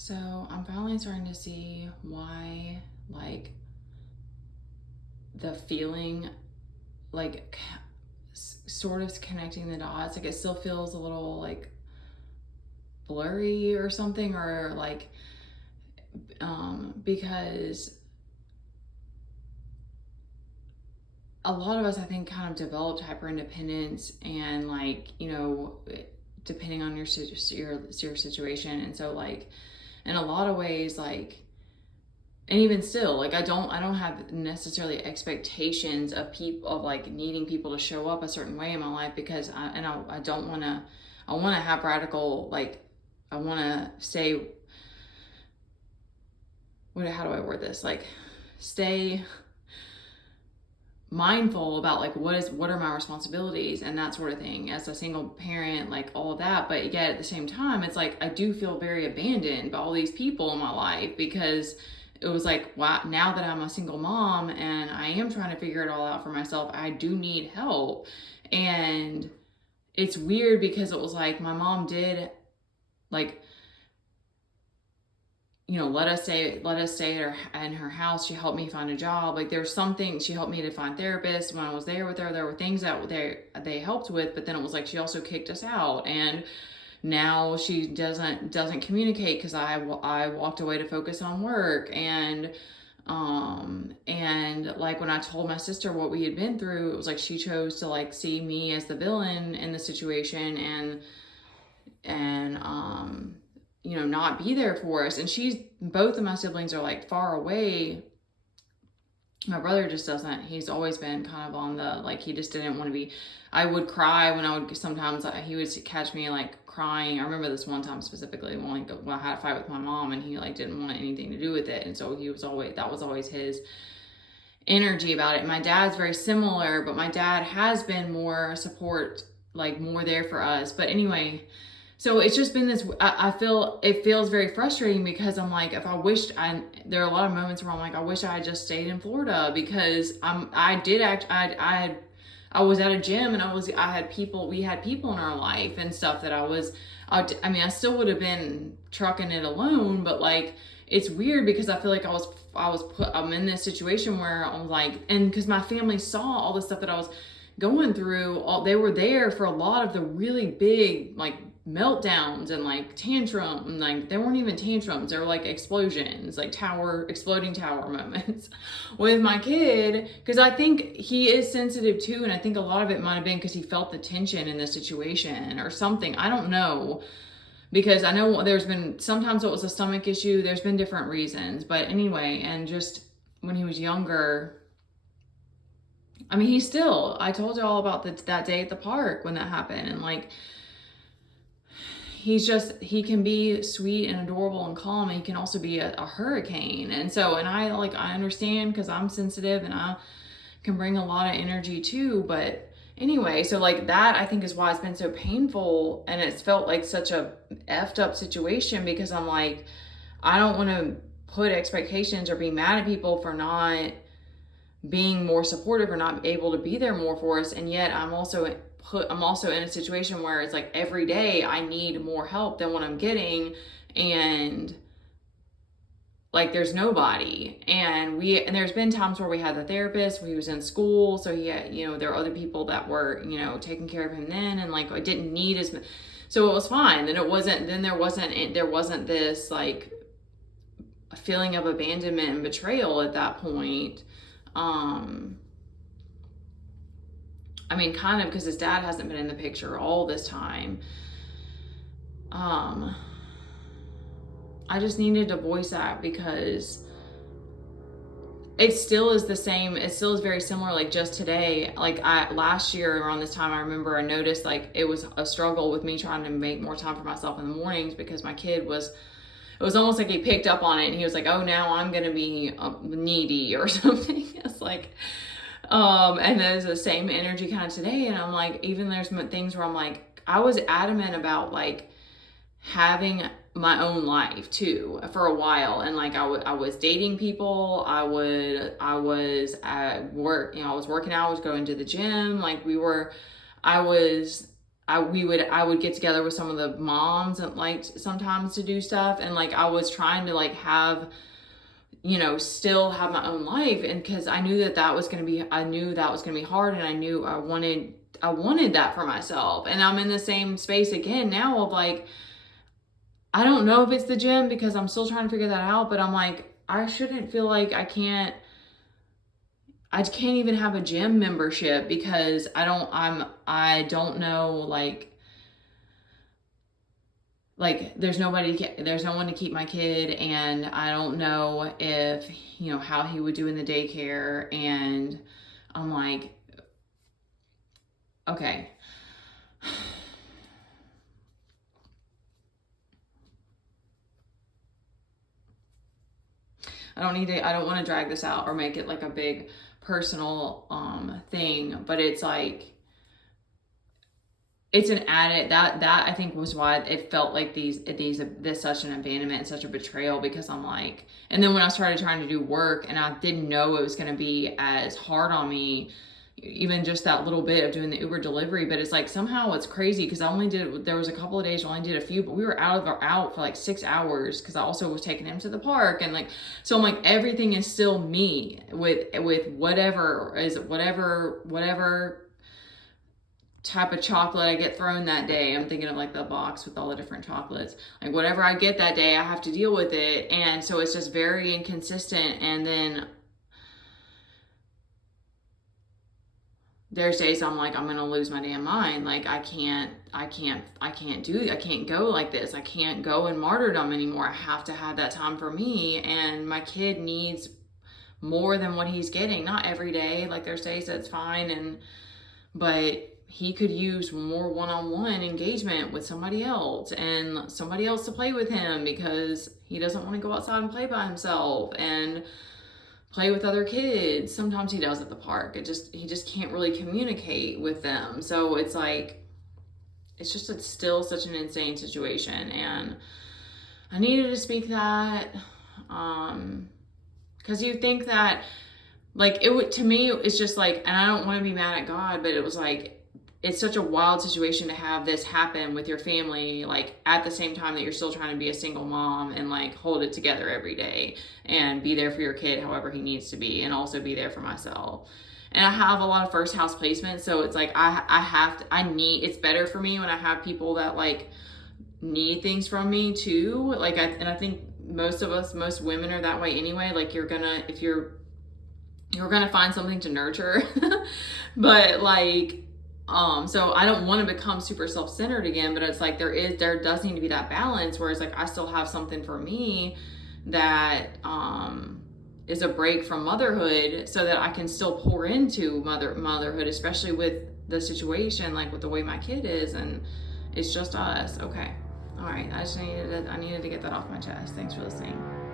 So I'm finally starting to see why, like, the feeling, like, sort of connecting the dots. Like, it still feels a little, like, blurry or something, or, like, because a lot of us, I think, kind of developed hyper independence and, like, depending on your situation. And so, like, in a lot of ways, like, and even still, like, I don't have necessarily expectations of people, of, like, needing people to show up a certain way in my life, because I don't want to. I want to have radical, like, I want to stay. How do I word this? Like, stay mindful about, like, what are my responsibilities and that sort of thing as a single parent, like, all of that. But yet at the same time, it's like I do feel very abandoned by all these people in my life, because it was like, wow, now that I'm a single mom and I am trying to figure it all out for myself, I do need help. And it's weird because it was like my mom did, like, let us stay in her house. She helped me find a job. Like, there's something, she helped me to find therapists when I was there with her. There were things that they helped with, but then it was like she also kicked us out. And now she doesn't communicate because I walked away to focus on work. And like, when I told my sister what we had been through, it was like she chose to, like, see me as the villain in the situation, and not be there for us. And both of my siblings are, like, far away. My brother just doesn't, he's always been kind of on the, like, he just didn't want to be. I would cry when I would, sometimes he would catch me, like, crying. I remember this one time specifically when I had a fight with my mom, and he, like, didn't want anything to do with it. And so that was always his energy about it. My dad's very similar, but my dad has been more support, like, more there for us. But anyway, so it's just been this, I feel, it feels very frustrating, because I'm like, if I wished there are a lot of moments where I'm like, I wish I had just stayed in Florida, because I was at a gym, and we had people in our life and stuff that I still would have been trucking it alone, but, like, it's weird because I feel like I'm in this situation where I'm like, and because my family saw all the stuff that I was going through, they were there for a lot of the really big, like, meltdowns and, like, tantrum. Like, they weren't even tantrums, they were like explosions, like exploding tower moments with my kid, because I think he is sensitive too. And I think a lot of it might have been because he felt the tension in the situation or something. I don't know, because I know there's been, sometimes it was a stomach issue, there's been different reasons. But anyway, and just when he was younger, I told you all about that day at the park when that happened. And, like, he can be sweet and adorable and calm, and he can also be a hurricane. And so, and I understand, because I'm sensitive and I can bring a lot of energy too. But anyway, so, like, that I think is why it's been so painful, and it's felt like such a effed up situation, because I'm like, I don't want to put expectations or be mad at people for not being more supportive or not able to be there more for us. And yet I'm also in a situation where it's like every day I need more help than what I'm getting, and, like, there's nobody. And there's been times where we had the therapist, he was in school, so he had, there are other people that were, taking care of him then, and, like, I didn't need as much, so it was fine. Then there wasn't this, like, feeling of abandonment and betrayal at that point. Kind of, because his dad hasn't been in the picture all this time. I just needed to voice that, because it still is the same. It still is very similar. Like, just today, like, last year around this time, I remember I noticed, like, it was a struggle with me trying to make more time for myself in the mornings, because my kid it was almost like he picked up on it, and he was like, oh, now I'm going to be needy or something. It's like, and there's the same energy kind of today. And I'm like, even there's things where I'm like, I was adamant about, like, having my own life too for a while. And, like, I was dating people. I was at work, I was working out, I was going to the gym. Like, I would get together with some of the moms and like sometimes to do stuff, and like I was trying to like have, you know, still have my own life, and because I knew that was going to be, I knew that was going to be hard, and I knew I wanted that for myself. And I'm in the same space again now of like, I don't know if it's the gym because I'm still trying to figure that out, but I'm like, I shouldn't feel like I can't even have a gym membership because I don't know, there's no one to keep my kid, and I don't know if, you know, how he would do in the daycare. And I'm like, okay. I don't want to drag this out or make it like a big personal thing, but it's like, it's an added that I think was why it felt like this such an abandonment and such a betrayal, because I'm like, and then when I started trying to do work and I didn't know it was going to be as hard on me, even just that little bit of doing the Uber delivery. But it's like, somehow it's crazy because there was a couple of days I only did a few, but we were out for like 6 hours because I also was taking him to the park. And like, so I'm like, everything is still me with whatever type of chocolate I get thrown that day. I'm thinking of like the box with all the different chocolates. Like whatever I get that day, I have to deal with it. And so it's just very inconsistent. And then there's days I'm like, I'm gonna lose my damn mind. Like I can't go like this. I can't go in martyrdom anymore. I have to have that time for me. And my kid needs more than what he's getting. Not every day. Like there's days that's fine, but he could use more one-on-one engagement with somebody else, and somebody else to play with him because he doesn't want to go outside and play by himself and play with other kids. Sometimes he does at the park. He just can't really communicate with them. So it's like, it's still such an insane situation. And I needed to speak that, because you think that, like, to me, it's just like, and I don't want to be mad at God, but it was like, it's such a wild situation to have this happen with your family, like at the same time that you're still trying to be a single mom and like hold it together every day and be there for your kid however he needs to be, and also be there for myself. And I have a lot of first house placements, so it's like it's better for me when I have people that like need things from me too. Like I think most women are that way anyway. Like you're gonna find something to nurture. But like, so I don't want to become super self-centered again, but it's like there does need to be that balance where it's like I still have something for me that is a break from motherhood, so that I can still pour into motherhood, especially with the situation, like with the way my kid is, and it's just us. Okay. All right. I needed to get that off my chest. Thanks for listening.